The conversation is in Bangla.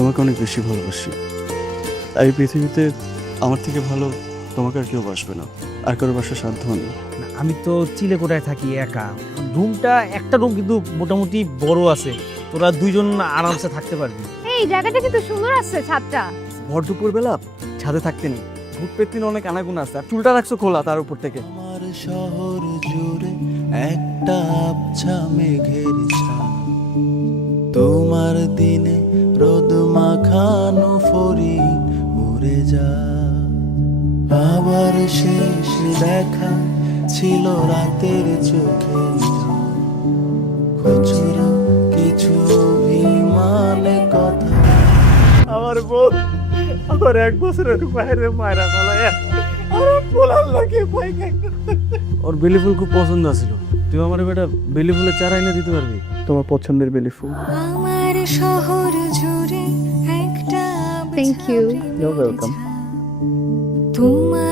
তোমাকে অনেক বেশি ভালোবাসি। এই পৃথিবীতে আমার থেকে ভালো তোমাকে আর কেউ বাসবে না, আর কারো বাসার সাধ্য নেই। না, আমি তো চিলেকোঠায় থাকি একা। রুমটা একটা রুম কিন্তু মোটামুটি বড় আছে, তোরা দুইজন আরামসে থাকতে পারবি। এই জায়গাটা কিন্তু সুন্দর আছে, ছাদটা। ভর দুপুর বেলা ছাদে থাকতে নেই, ভূত পেত্তির অনেক আনাগুন আছে, আর চুলটা রাখছো খোলা তার উপর থেকে। আমার শহর জুড়ে একটা আবছা মেঘের ছায়া, তোমার দিনে রোদ মাখানো ফরিদ উড়ে যা। আবার শেষ দেখা ছিল রাতের চোখে, খুচরো কিছু অভিমানে কথা। আমার বোন আমার 1 বছরের বাইরে মায়েরা বলায় আমার বলার লাগে ভয় খাইতে। ওর বেলি ফুল খুব পছন্দ ছিল, তুই আমার বেটা বেলি ফুলের চারা এনে দিতে পারবি? তোমার পছন্দের বেলি ফুল। আমার শহর জুড়ে একটা থ্যাংক ইউ। You welcome. তোমার